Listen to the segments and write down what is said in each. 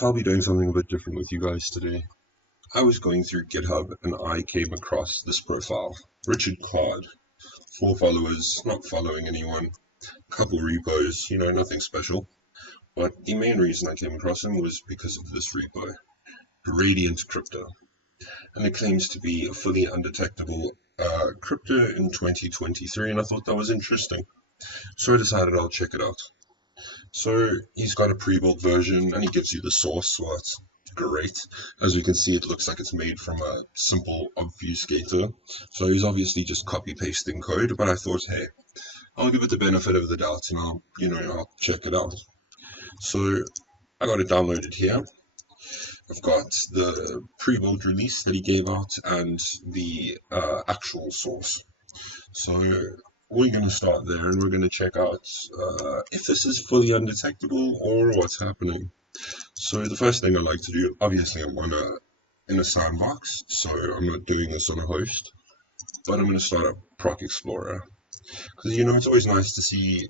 guess I'll be doing something a bit different with you guys today. I was going through GitHub and I came across this profile. Richard Card. 4 followers, not following anyone. Couple repos, nothing special. But the main reason I came across him was because of this repo. Radiant Crypter. And it claims to be a fully undetectable crypter in 2023, and I thought that was interesting. So I decided I'll check it out. So he's got a pre-built version and he gives you the source, so that's great. As you can see, it looks like it's made from a simple obfuscator. So he's obviously just copy-pasting code, but I thought, hey, I'll give it the benefit of the doubt and I'll check it out. So I got it downloaded here. I've got the pre-built release that he gave out and the actual source. So we're going to start there and we're going to check out if this is fully undetectable or what's happening. So the first thing I like to do, obviously I'm in a sandbox, so I'm not doing this on a host, but I'm going to start up Proc Explorer. Because, it's always nice to see,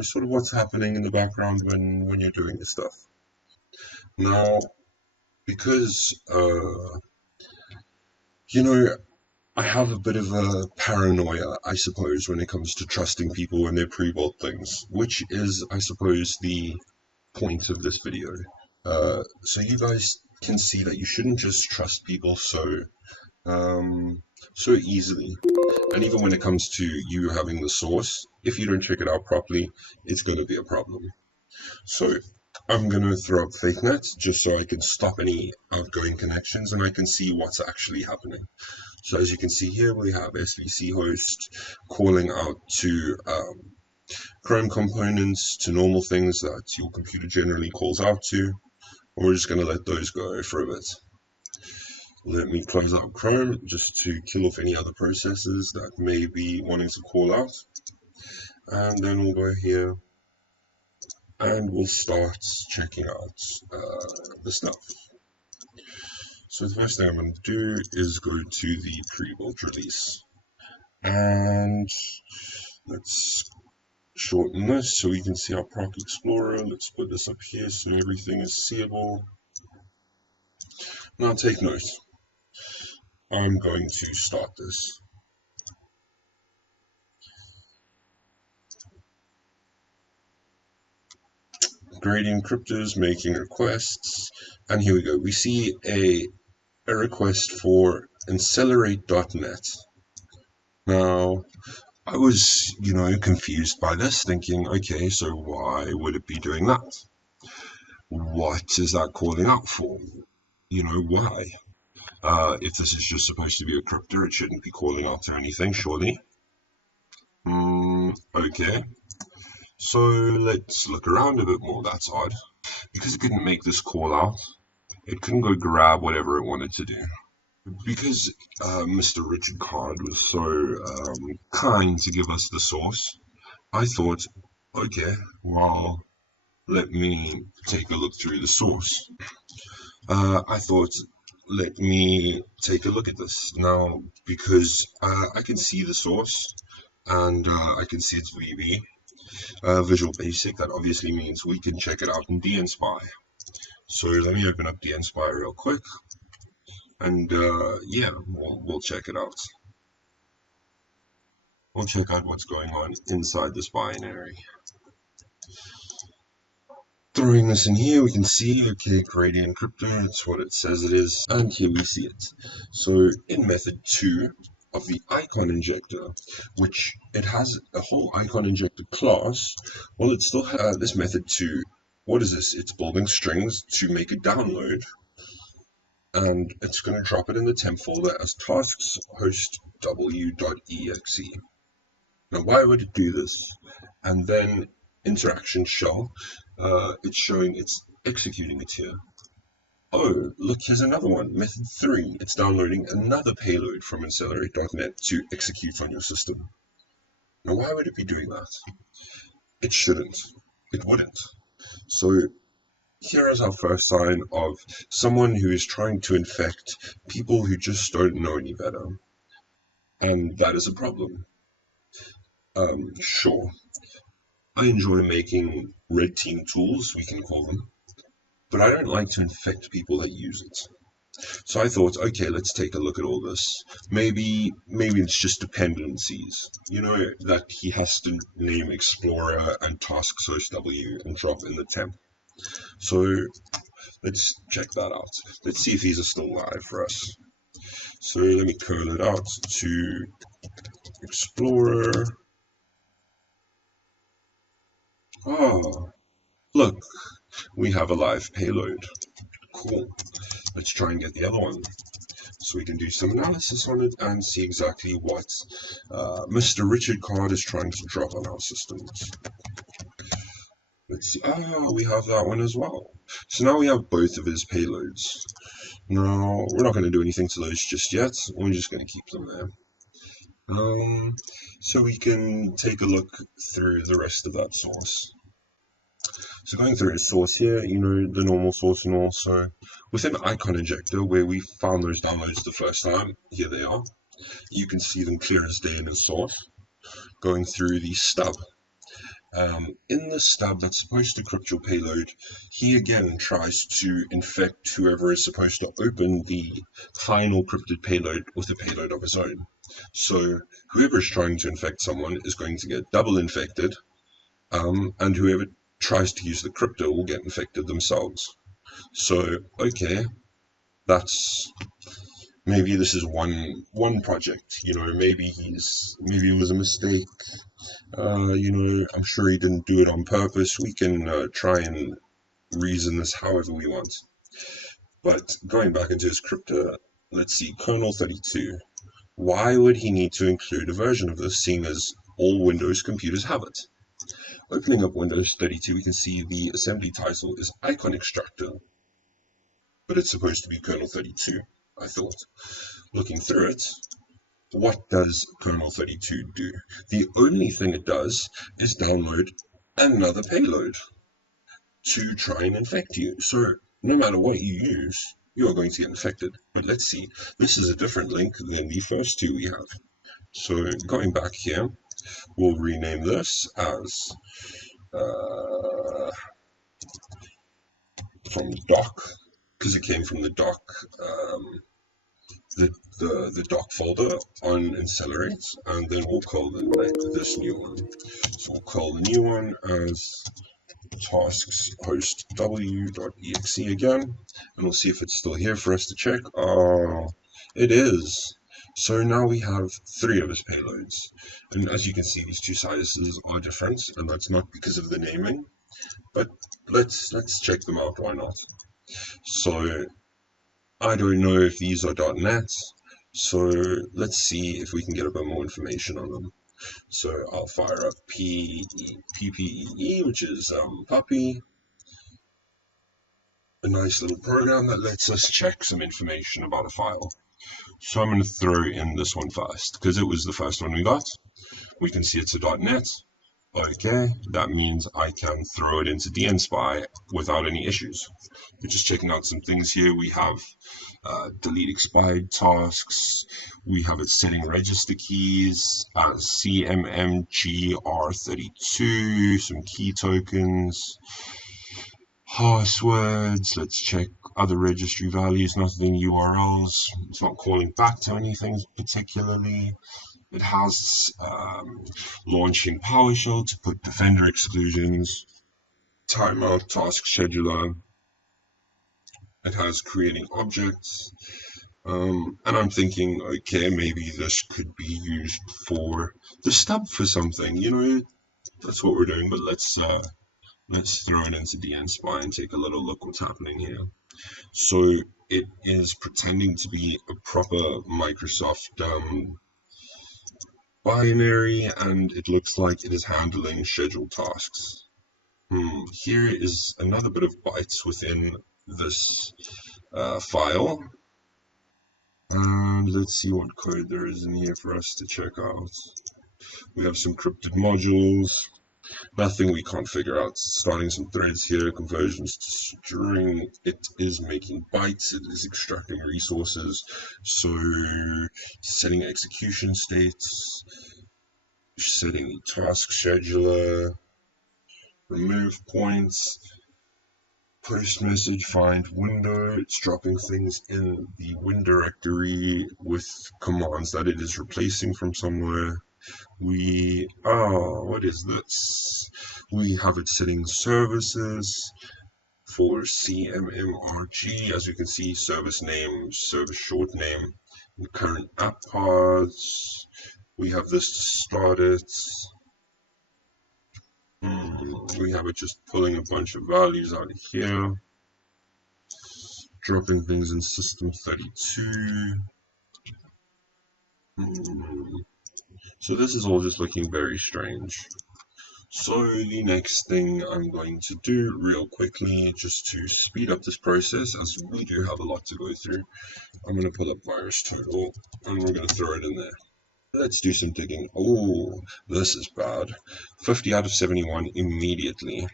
sort of what's happening in the background when you're doing this stuff. Now, because, I have a bit of a paranoia, I suppose, when it comes to trusting people when they're pre-built things, which is, I suppose, the point of this video. So you guys can see that you shouldn't just trust people so easily. And even when it comes to you having the source, if you don't check it out properly, it's going to be a problem. So I'm going to throw up FakeNet just so I can stop any outgoing connections and I can see what's actually happening. So as you can see here, we have SVC host calling out to Chrome components, to normal things that your computer generally calls out to. We're just going to let those go for a bit. Let me close out Chrome just to kill off any other processes that may be wanting to call out. And then we'll go here and we'll start checking out the stuff. So the first thing I'm going to do is go to the pre-built release. And let's shorten this so we can see our Proc Explorer. Let's put this up here so everything is seeable. Now take note. I'm going to start this. Gradient cryptors making requests, and here we go. We see a request for accelerate.net. Now, I was, confused by this, thinking, okay, so why would it be doing that? What is that calling out for? Why? If this is just supposed to be a crypter, it shouldn't be calling out to anything, surely. Okay. So let's look around a bit more. That's odd. Because it couldn't make this call out, it couldn't go grab whatever it wanted to do. Because Mr. Richard Card was so kind to give us the source, I thought, okay, well, let me take a look through the source. I thought, let me take a look at this. Now, because I can see the source, and I can see it's VB, Visual Basic, that obviously means we can check it out in dnSpy. So let me open up dnSpy real quick. And yeah, we'll check it out. We'll check out what's going on inside this binary. Throwing this in here, we can see, okay, gradient crypto, it's what it says it is, and here we see it. So in method 2 of the icon injector, which it has a whole icon injector class, well, it still has this method 2. What is this? It's building strings to make a download. And it's going to drop it in the temp folder as tasks host w.exe. Now, why would it do this? And then interaction shell, it's showing it's executing it here. Oh, look, here's another one. Method 3, it's downloading another payload from accelerate.net to execute on your system. Now, why would it be doing that? It shouldn't. It wouldn't. So here is our first sign of someone who is trying to infect people who just don't know any better. And that is a problem. Sure, I enjoy making red team tools, we can call them. but I don't like to infect people that use it. So I thought, okay, let's take a look at all this. Maybe it's just dependencies. That he has to name Explorer and tasks host W and drop in the temp. So let's check that out. Let's see if these are still live for us. So let me curl it out to Explorer. Oh, look, we have a live payload. Cool. Let's try and get the other one, so we can do some analysis on it and see exactly what Mr. Richard Card is trying to drop on our systems. Let's see. We have that one as well. So now we have both of his payloads. Now, we're not going to do anything to those just yet. We're just going to keep them there. So we can take a look through the rest of that source. So going through his source here, the normal source, and also within Icon Injector, where we found those downloads the first time, here they are. You can see them clear as day in his source. Going through the stub. In the stub that's supposed to crypt your payload, he again tries to infect whoever is supposed to open the final crypted payload with a payload of his own. So whoever is trying to infect someone is going to get double infected, and whoever tries to use the crypter will get infected themselves. So, okay, maybe this is one project, maybe it was a mistake, I'm sure he didn't do it on purpose. We can try and reason this however we want. But going back into his crypter, let's see, kernel 32. Why would he need to include a version of this, seeing as all Windows computers have it? Opening up Windows 32, we can see the assembly title is Icon Extractor, but it's supposed to be kernel 32, I thought. Looking through it, what does kernel 32 do? The only thing it does is download another payload to try and infect you. So no matter what you use, you are going to get infected. But let's see, this is a different link than the first two we have. So going back here, we'll rename this as from doc, because it came from the doc, the doc folder on Accelerate, and then we'll call this new one. So we'll call the new one as tasks host w.exe again, and we'll see if it's still here for us to check. Oh, it is. So now we have 3 of his payloads, and as you can see, these 2 sizes are different, and that's not because of the naming, but let's check them out. Why not? So I don't know if these are .NET, so let's see if we can get a bit more information on them. So I'll fire up PPEE, which is puppy, a nice little program that lets us check some information about a file. So I'm going to throw in this one first, because it was the first one we got. We can see it's a .NET. Okay, that means I can throw it into dnspy without any issues. We're just checking out some things here. We have delete expired tasks. We have it setting register keys, CMMGR32, some key tokens, passwords. Let's check other registry values, nothing URLs. It's not calling back to anything particularly. It has launching PowerShell to put Defender exclusions, timeout task scheduler. It has creating objects. And I'm thinking, okay, maybe this could be used for the stub for something. That's what we're doing. But let's throw it into dnspy and take a little look what's happening here. So it is pretending to be a proper Microsoft binary, and it looks like it is handling scheduled tasks. Here is another bit of bytes within this file, and let's see what code there is in here for us to check out. We have some crypted modules, nothing we can't figure out. Starting some threads here, conversions to string. It is making bytes, it is extracting resources, so setting execution states, setting the task scheduler, remove points. Post message find window. It's dropping things in the win directory with commands that it is replacing from somewhere. What is this? We have it setting services for CMMRG. As you can see, service name, service short name, and current app paths. We have this to start it. We have it just pulling a bunch of values out of here, dropping things in system 32. So this is all just looking very strange. So the next thing I'm going to do real quickly, just to speed up this process, as we do have a lot to go through, I'm going to pull up virus total and we're going to throw it in there. Let's do some digging. Oh, this is bad. 50 out of 71 immediately.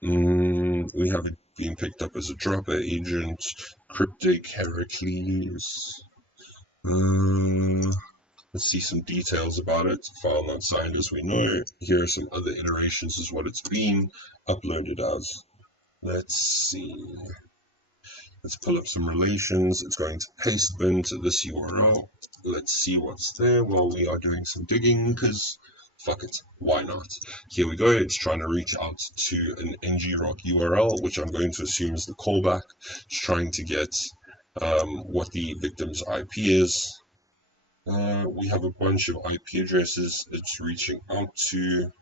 We have it being picked up as a dropper agent. Cryptic Heracles. Let's see some details about it. File not signed as we know. Here are some other iterations as what it's been uploaded as. Let's see. Let's pull up some relations. It's going to paste bin to this URL. Let's see what's there while we are doing some digging, because fuck it, why not? Here we go. It's trying to reach out to an ngrok URL, which I'm going to assume is the callback. It's trying to get what the victim's IP is. We have a bunch of IP addresses it's reaching out to.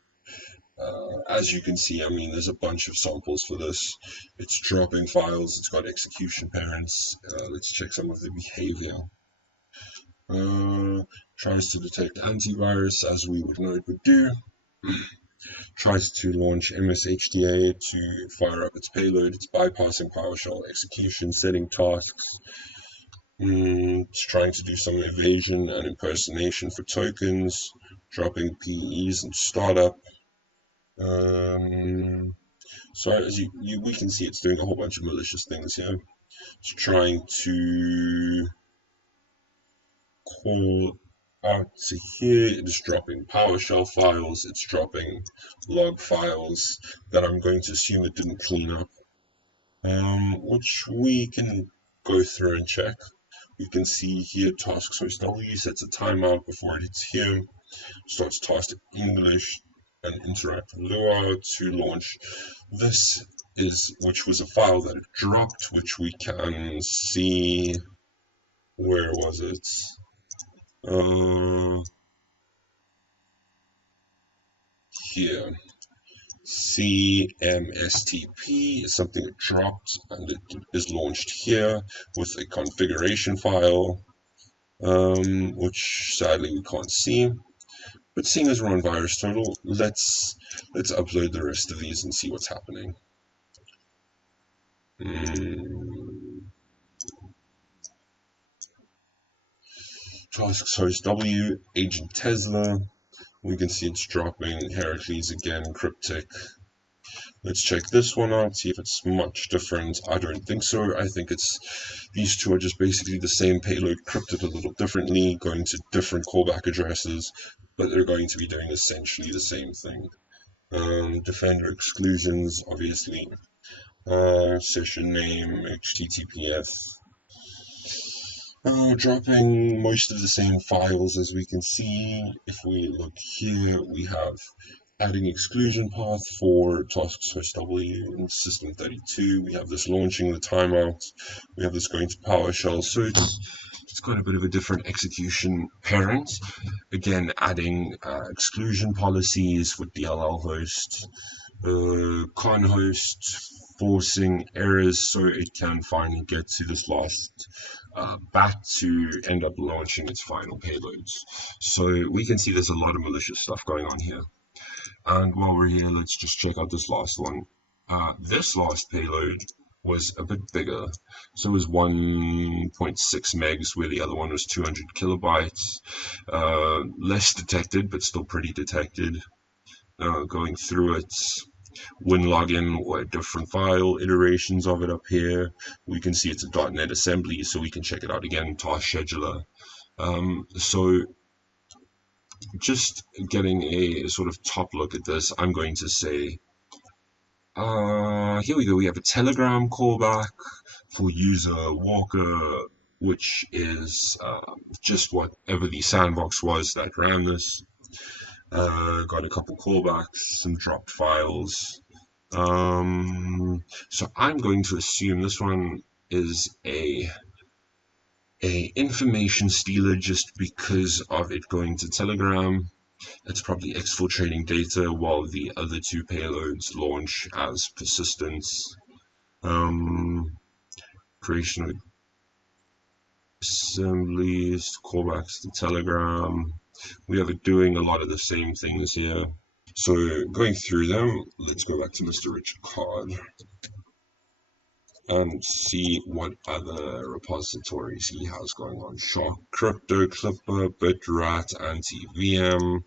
As you can see, I mean, there's a bunch of samples for this. It's dropping files, it's got execution parents. Let's check some of the behavior. Tries to detect antivirus, as we would know it would do. Tries to launch MSHDA to fire up its payload. It's bypassing PowerShell execution, setting tasks. It's trying to do some evasion and impersonation for tokens, dropping PEs and startup. So as we can see, it's doing a whole bunch of malicious things here. It's trying to call out to here. It's dropping PowerShell files. It's dropping log files that I'm going to assume it didn't clean up, which we can go through and check. You can see here tasks host W sets a timeout before it hits here, starts task English and interact with Lua to launch. This is, which was a file that it dropped, which we can see, where was it? Here. CMSTP is something that dropped and it is launched here with a configuration file, which sadly we can't see. But seeing as we're on virus total, let's upload the rest of these and see what's happening. Tasks host W, agent Tesla. We can see it's dropping Heracles again, cryptic. Let's check this one out, see if it's much different. I don't think so. I think these two are just basically the same payload, crypted a little differently, going to different callback addresses, but they're going to be doing essentially the same thing. Defender exclusions, obviously. Session name, HTTPS. Dropping most of the same files as we can see. If we look here, we have adding exclusion path for tasks host W in system 32. We have this launching the timeout. We have this going to PowerShell. So it's got a bit of a different execution parent. Again, adding exclusion policies for DLL host, con host, forcing errors so it can finally get to this last bat to end up launching its final payloads. So we can see there's a lot of malicious stuff going on here. And while we're here, let's just check out this last one. This last payload was a bit bigger. So it was 1.6 megs, where the other one was 200 kilobytes. Less detected, but still pretty detected. Going through it. Win login or different file iterations of it up here. We can see it's a .NET assembly, so we can check it out again. Task scheduler. So just getting a sort of top look at this, I'm going to say Here we go. We have a Telegram callback for user Walker, which is just whatever the sandbox was that ran this. Got a couple callbacks, some dropped files. So I'm going to assume this one is a information stealer just because of it going to Telegram. It's probably exfiltrating data while the other two payloads launch as persistence. Creation of assemblies, callbacks to Telegram. We have it doing a lot of the same things here. So going through them, let's go back to Mr. Richard Card and see what other repositories he has going on. Shark, Crypto, Clipper, Bitrat, Anti-VM,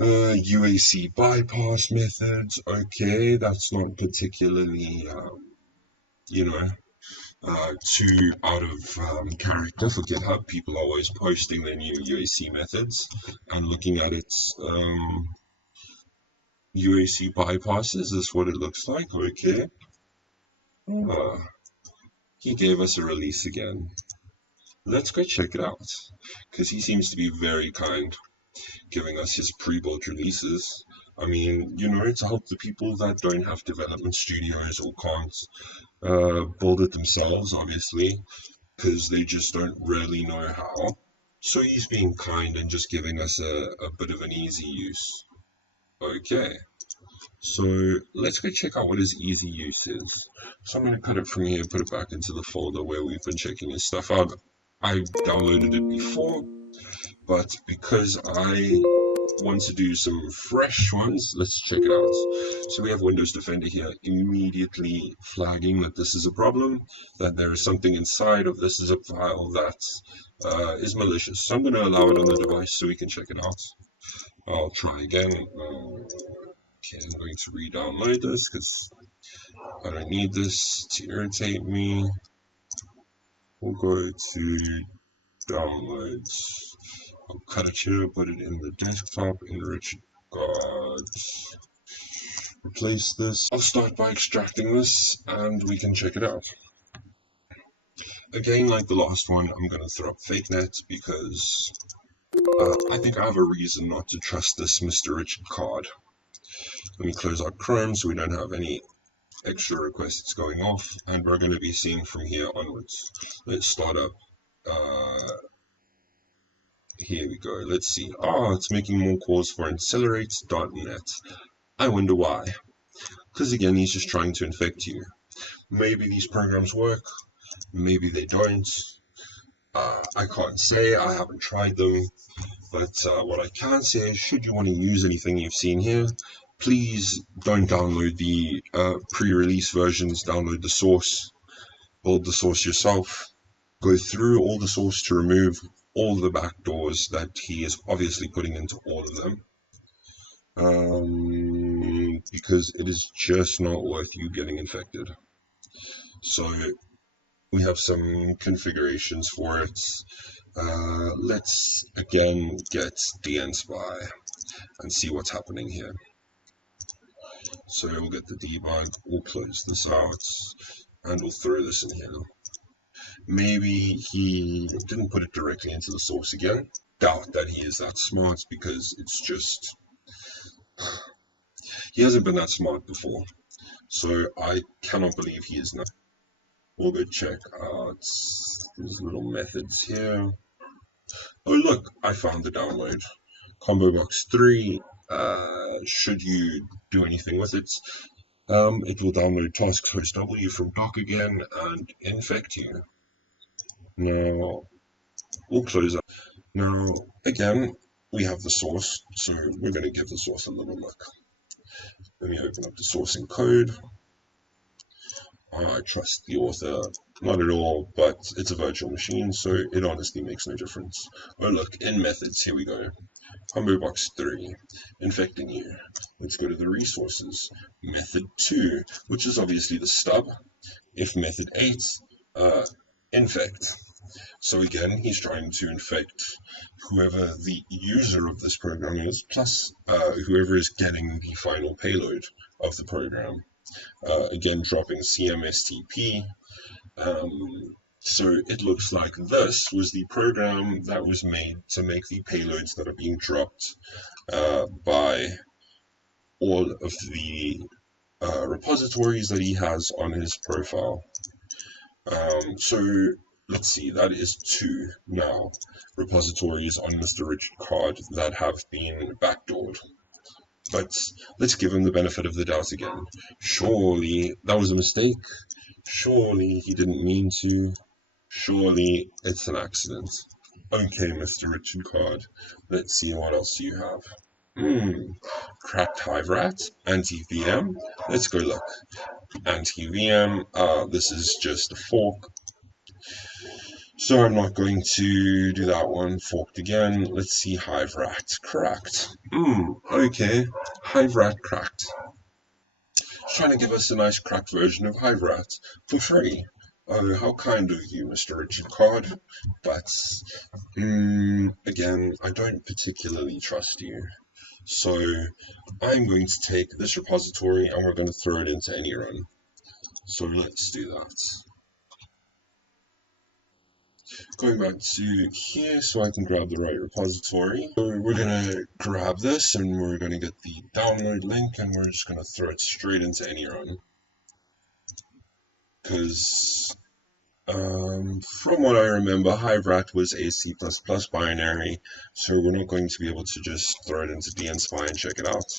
UAC bypass methods. Okay, that's not particularly, too out of character for GitHub. People are always posting their new UAC methods and looking at its UAC bypasses. This is what it looks like. Okay. He gave us a release again. Let's go check it out, because he seems to be very kind, giving us his pre-built releases. I mean, to help the people that don't have development studios or can't build it themselves, obviously, because they just don't really know how. So he's being kind and just giving us a bit of an easy use. Okay. So let's go check out what his easy use is. So I'm going to cut it from here, put it back into the folder where we've been checking his stuff out. I downloaded it before, but because I want to do some fresh ones, let's check it out. So we have Windows Defender here immediately flagging that this is a problem, that there is something inside of this zip file that is malicious. So I'm going to allow it on the device so we can check it out. I'll try again. Okay, I'm going to re-download this because I don't need this to irritate me. We'll go to downloads. I'll cut it here, put it in the desktop, enrich God. Replace this. I'll start by extracting this and we can check it out. Again, like the last one, I'm going to throw up FakeNet because I think I have a reason not to trust this Mr. Richard Card. Let me close out Chrome so we don't have any extra requests going off, and we're going to be seeing from here onwards. Let's start up. Here we go. Let's see. It's making more calls for accelerate.net. I wonder why. Because again, he's just trying to infect you. Maybe these programs work, maybe they don't. I can't say, I haven't tried them. But what I can say is, should you want to use anything you've seen here, please don't download the pre-release versions, download the source, build the source yourself, go through all the source to remove all the backdoors that he is obviously putting into all of them, because it is just not worth you getting infected. So we have some configurations for it. Let's again get dnspy and see what's happening here. So we'll get the debug, we'll close this out, and we'll throw this in here. Maybe he didn't put it directly into the source again. Doubt that he is that smart, because it's just, he hasn't been that smart before. So I cannot believe he is now. We'll go check out these little methods here. Oh look, I found the download. Combo Box 3. Should you do anything with it, it will download task host W from doc again and infect you. Now, we'll close up. Now, again, we have the source, so we're going to give the source a little look. Let me open up the source in code. I trust the author, not at all, but it's a virtual machine, so it honestly makes no difference. Oh look, in methods, here we go. Combo Box 3, infecting you. Let's go to the resources. Method 2, which is obviously the stub. If method 8, infect. So again, he's trying to infect whoever the user of this program is, plus whoever is getting the final payload of the program. Again, dropping CMSTP. So it looks like this was the program that was made to make the payloads that are being dropped by all of the repositories that he has on his profile. So let's see, that is 2 now repositories on Mr. Richard Card that have been backdoored. But let's give him the benefit of the doubt again. Surely that was a mistake. Surely he didn't mean to. Surely it's an accident. Okay, Mr. Richard Card. Let's see what else you have. Cracked Hive Rat, anti-VM. Let's go look. Anti-VM. This is just a fork. So I'm not going to do that one. Forked again. Let's see Hive Rat. Cracked. Okay. Hive Rat cracked. Trying to give us a nice cracked version of Hive Rat for free. Oh, how kind of you, Mr. Richard Card. But, again, I don't particularly trust you. So, I'm going to take this repository and we're going to throw it into any run. So let's do that. Going back to here so I can grab the right repository. So we're going to grab this and we're going to get the download link and we're just going to throw it straight into any run. Because from what I remember, Hive Rat was a C++ binary, so we're not going to be able to just throw it into dnspy and check it out.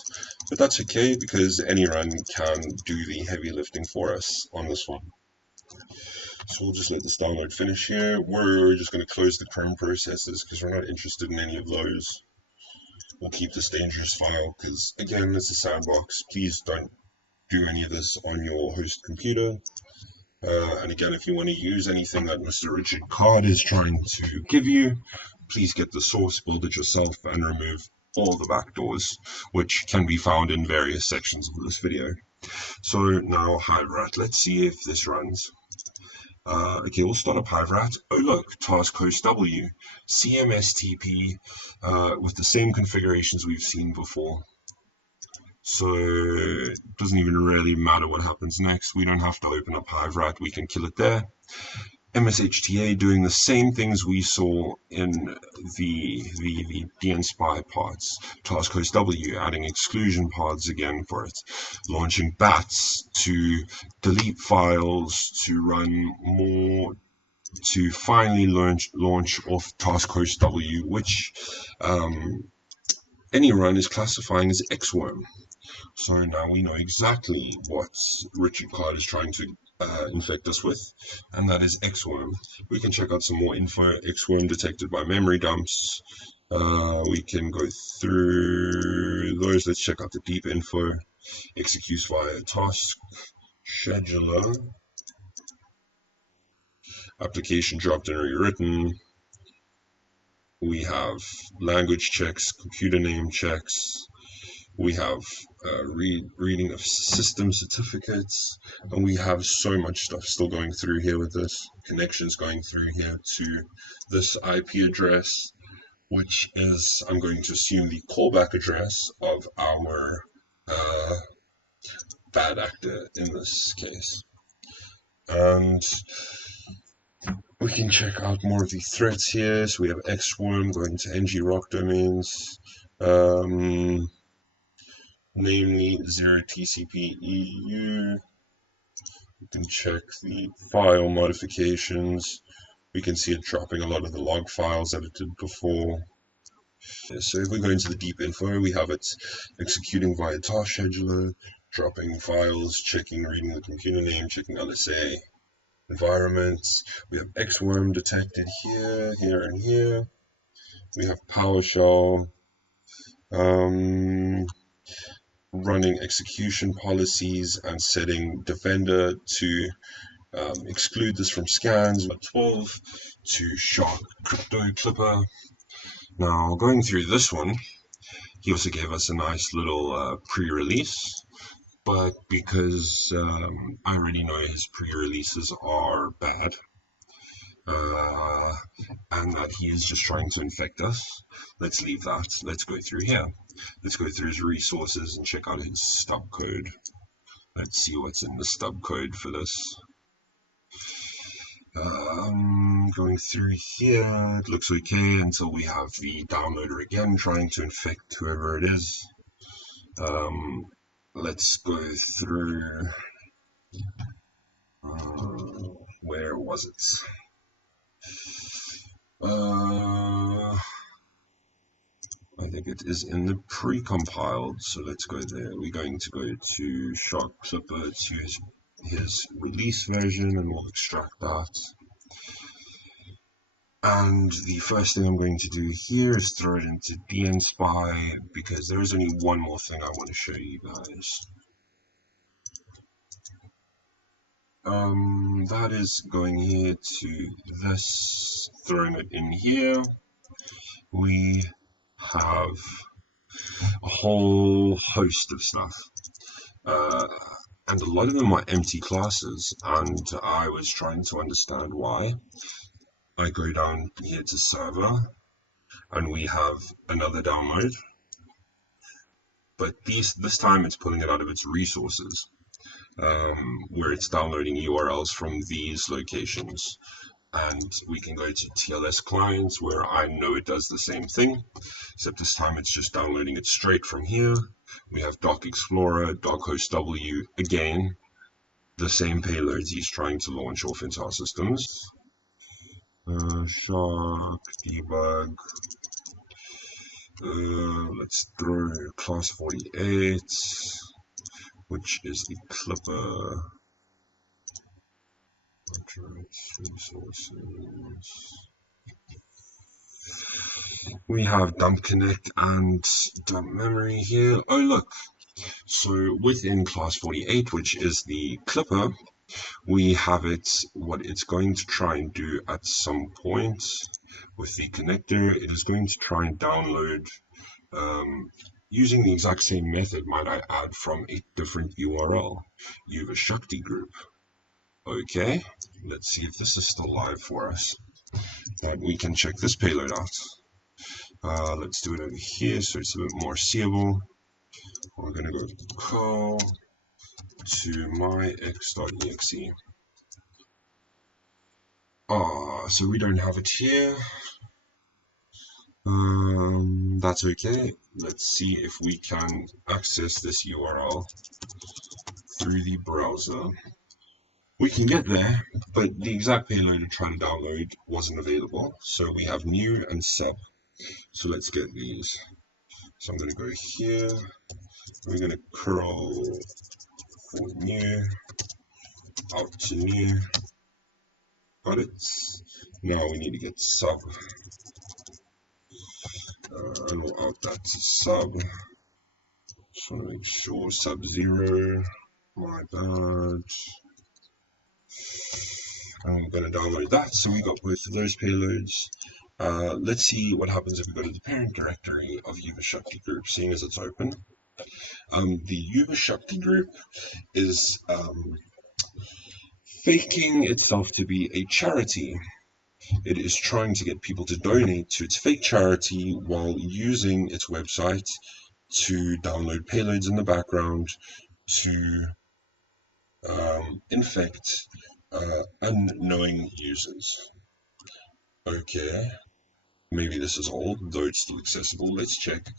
But that's okay, because any run can do the heavy lifting for us on this one. So we'll just let this download finish here. We're just going to close the Chrome processes, because we're not interested in any of those. We'll keep this dangerous file, because again, it's a sandbox. Please don't do any of this on your host computer. And again, if you want to use anything that Mr. Richard Card is trying to give you, please get the source, build it yourself, and remove all the backdoors, which can be found in various sections of this video. So now Hive Rat, let's see if this runs. Okay, we'll start up Hive Rat. Oh look, task host W, CMSTP, with the same configurations we've seen before. So it doesn't even really matter what happens next. We don't have to open up Hive Rat, we can kill it there. MSHTA doing the same things we saw in the dnspy pods. Task host W adding exclusion pods again for it. Launching bats to delete files, to run more, to finally launch off task host W, which any run is classifying as XWorm. So now we know exactly what Richard Card is trying to infect us with, and that is XWorm. We can check out some more info. XWorm detected by memory dumps. We can go through those. Let's check out the deep info. Executes via task scheduler. Application dropped and rewritten. We have language checks, computer name checks. We have reading of system certificates, and we have so much stuff still going through here with this. Connections going through here to this IP address, which is, I'm going to assume, the callback address of our bad actor in this case. And we can check out more of the threats here. So we have XWorm going to ng-rock domains. Namely 0TCP/EU. We can check the file modifications. We can see it dropping a lot of the log files that it did before. So if we go into the deep info, we have it executing via task scheduler, dropping files, checking, reading the computer name, checking LSA, environments. We have XWorm detected here, here, and here. We have PowerShell. Running execution policies and setting Defender to exclude this from scans. 12 to Shark Crypto Clipper. Now going through this one, he also gave us a nice little pre-release, but because I already know his pre-releases are bad, and that he is just trying to infect us, let's leave that. Let's go through here. Let's go through his resources and check out his stub code. Let's see what's in the stub code for this. Going through here, it looks okay until we have the downloader again trying to infect whoever it is. Let's go through, where was it? I think it is in the pre-compiled, so let's go there. We're going to go to Shark Clipper to his release version, and we'll extract that. And the first thing I'm going to do here is throw it into dnspy, because there is only one more thing I want to show you guys. That is going here to this, throwing it in here. We have a whole host of stuff. And a lot of them are empty classes, and I was trying to understand why. I go down here to server, and we have another download, but this time it's pulling it out of its resources, where it's downloading URLs from these locations. And we can go to TLS clients, where I know it does the same thing, except this time it's just downloading it straight from here. We have Doc Explorer, dochost W, again, the same payloads he's trying to launch off into our systems. Shark, debug, let's throw class 48, which is the Clipper. Resources. We have dump connect and dump memory here. Oh look, so within class 48, which is the Clipper, we have it, what it's going to try and do at some point with the connector, it is going to try and download, using the exact same method, might I add, from a different URL, Yuva Shakti group. Okay, let's see if this is still live for us. And we can check this payload out. Let's do it over here so it's a bit more seeable. We're going to go call to myx.exe. So we don't have it here. That's okay. Let's see if we can access this URL through the browser. We can get there, but the exact payload to try and download wasn't available. So we have new and sub. So let's get these. So I'm going to go here. We're going to curl for new, out to new. Got it. Now we need to get sub. And we'll out that to sub. Just want to make sure sub 0. My bad. I'm going to download that, so we got both of those payloads. Let's see what happens if we go to the parent directory of Yuva Shakti group, seeing as it's open. The Yuva Shakti group is faking itself to be a charity. It is trying to get people to donate to its fake charity while using its website to download payloads in the background to infect unknowing users. Okay, maybe this is old, though it's still accessible. Let's check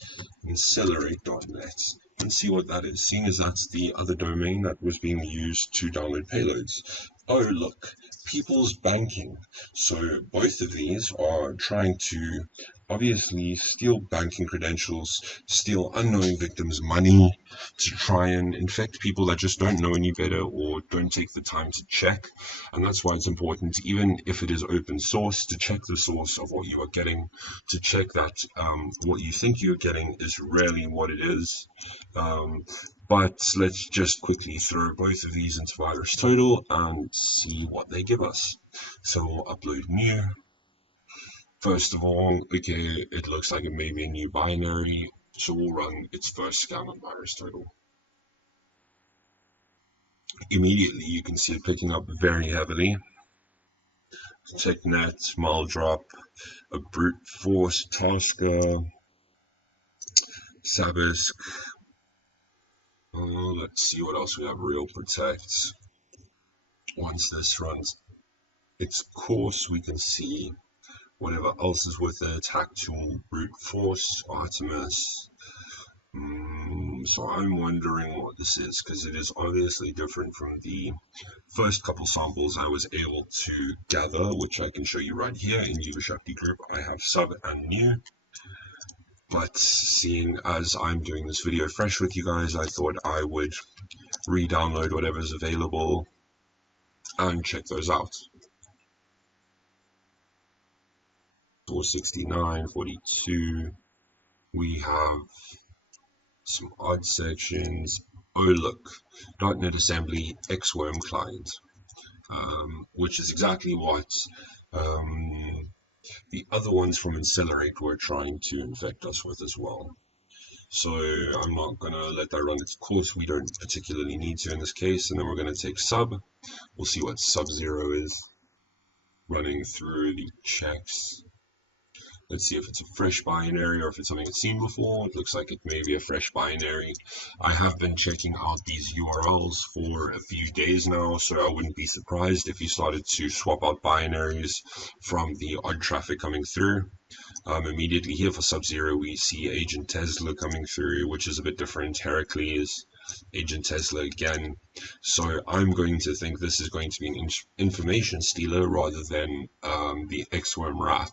accelerate.net and see what that is, seeing as that's the other domain that was being used to download payloads. Oh look, people's banking. So both of these are trying to obviously steal banking credentials, steal unknowing victims' money, to try and infect people that just don't know any better or don't take the time to check. And that's why it's important, even if it is open source, to check the source of what you are getting, to check that what you think you're getting is really what it is. But let's just quickly throw both of these into VirusTotal and see what they give us. So we'll upload new. First of all, okay, it looks like it may be a new binary, so we'll run its first scan on VirusTotal. Immediately, you can see it picking up very heavily. TechNet, Maldrop, a brute force tasker, Sabisk. Let's see what else we have. Real Protect. Once this runs its course, we can see whatever else is with it. Hack Tool, Brute Force, Artemis. So I'm wondering what this is, because it is obviously different from the first couple samples I was able to gather, which I can show you right here in Yuva Shakti group. I have sub and new. But seeing as I'm doing this video fresh with you guys, I thought I would re-download whatever's available and check those out. 469, 42. We have some odd sections. Oh look, .NET Assembly XWorm client, which is exactly what the other ones from Accelerate were trying to infect us with as well. So I'm not going to let that run its course. We don't particularly need to in this case. And then we're going to take sub. We'll see what sub-0 is running through the checks. Let's see if it's a fresh binary or if it's something I've seen before. It looks like it may be a fresh binary. I have been checking out these URLs for a few days now, so I wouldn't be surprised if you started to swap out binaries from the odd traffic coming through. Immediately here for sub-0, we see Agent Tesla coming through, which is a bit different. Heracles, Agent Tesla again. So I'm going to think this is going to be an information stealer rather than the XWorm rat.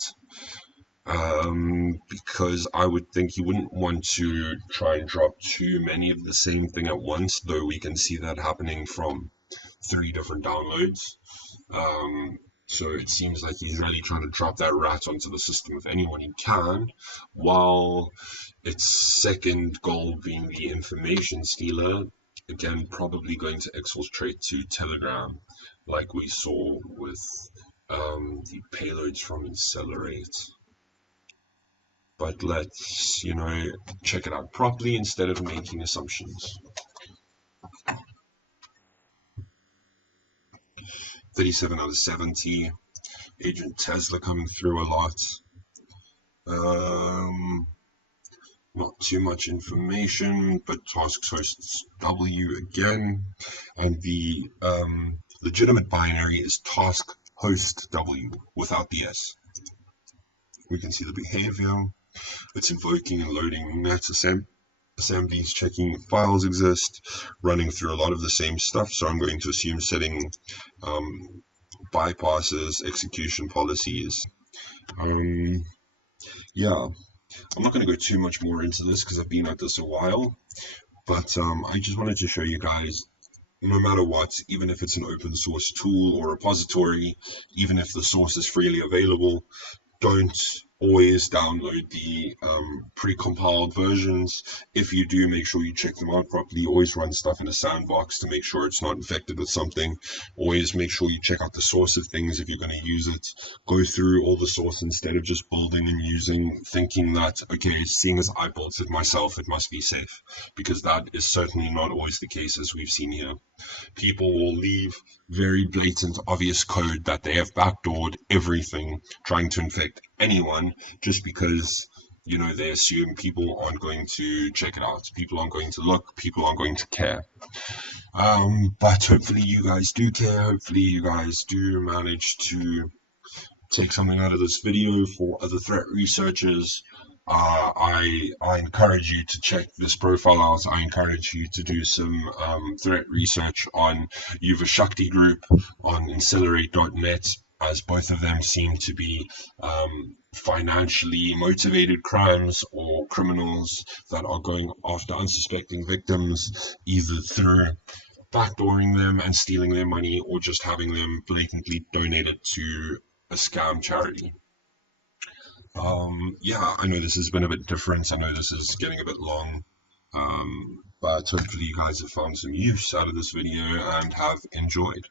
Because I would think you wouldn't want to try and drop too many of the same thing at once, though we can see that happening from 3 different downloads. So it seems like he's really trying to drop that rat onto the system if anyone he can, while its second goal being the information stealer, again probably going to exfiltrate to Telegram, like we saw with the payloads from Accelerate. But let's, check it out properly instead of making assumptions. 37 out of 70. Agent Tesla coming through a lot. Not too much information, but task source W again. And the legitimate binary is task host W without the S. We can see the behavior. It's invoking and loading net assemblies, checking files exist, running through a lot of the same stuff. So I'm going to assume setting bypasses, execution policies. Yeah, I'm not going to go too much more into this because I've been at this a while, but I just wanted to show you guys, no matter what, even if it's an open source tool or repository, even if the source is freely available, don't always download the pre-compiled versions. If you do, make sure you check them out properly. Always run stuff in a sandbox to make sure it's not infected with something. Always make sure you check out the source of things if you're going to use it. Go through all the source instead of just building and using, thinking that, okay, seeing as I built it myself, it must be safe. Because that is certainly not always the case, as we've seen here. People will leave very blatant, obvious code that they have backdoored everything, trying to infect anyone, just because, they assume people aren't going to check it out. People aren't going to look. People aren't going to care. But hopefully you guys do care. Hopefully you guys do manage to take something out of this video for other threat researchers. I encourage you to check this profile out. I encourage you to do some threat research on Yuva Shakti group, on Accelerate.net, as both of them seem to be financially motivated crimes or criminals that are going after unsuspecting victims, either through backdooring them and stealing their money or just having them blatantly donated to a scam charity. Yeah, I know this has been a bit different. I know this is getting a bit long, but hopefully you guys have found some use out of this video and have enjoyed.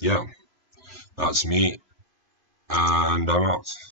Yeah, that's me, and I'm out.